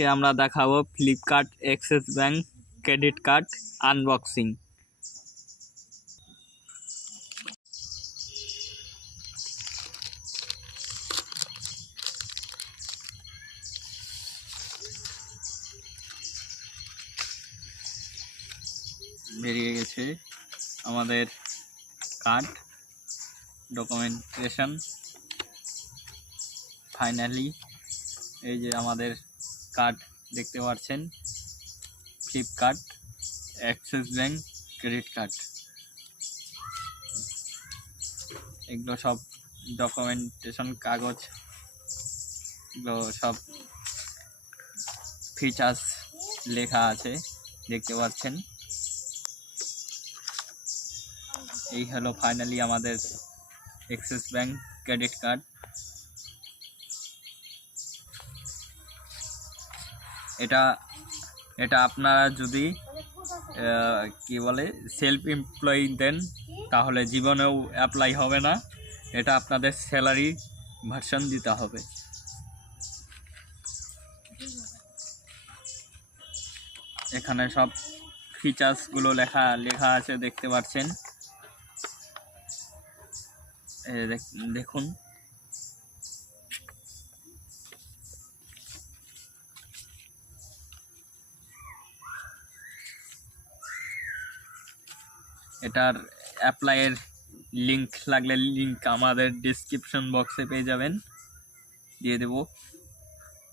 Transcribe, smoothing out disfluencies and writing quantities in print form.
আজকে আমরা দেখাবো Flipkart Axis bank credit card unboxing. বেরিয়ে গেছে আমাদের কার্ড ডকুমেন্টেশন। ফাইনালি এই যে আমাদের কার্ড দেখতে পাচ্ছেন, Flipkart Axis bank credit card. এগুলো সব ডকুমেন্টেশন কাগজ, এগুলো সব ফিচার্স লেখা আছে দেখতে পাচ্ছেন। এই হলো ফাইনালি আমাদের অ্যাক্সিস ব্যাংক ক্রেডিট কার্ড। এটা আপনারা যদি কি বলে সেলফ এমপ্লয়ি দেন তাহলে জীবনেও অ্যাপ্লাই হবে না, এটা আপনাদের স্যালারি ভার্সন দিতে হবে। এখানে সব ফিচার্সগুলো লেখা আছে দেখতে পাচ্ছেন, দেখুন। এটার অ্যাপ্লাইয়ের লিংক লাগলে লিংক আমাদের ডিসক্রিপশন বক্সে পেয়ে যাবেন, দিয়ে দেব।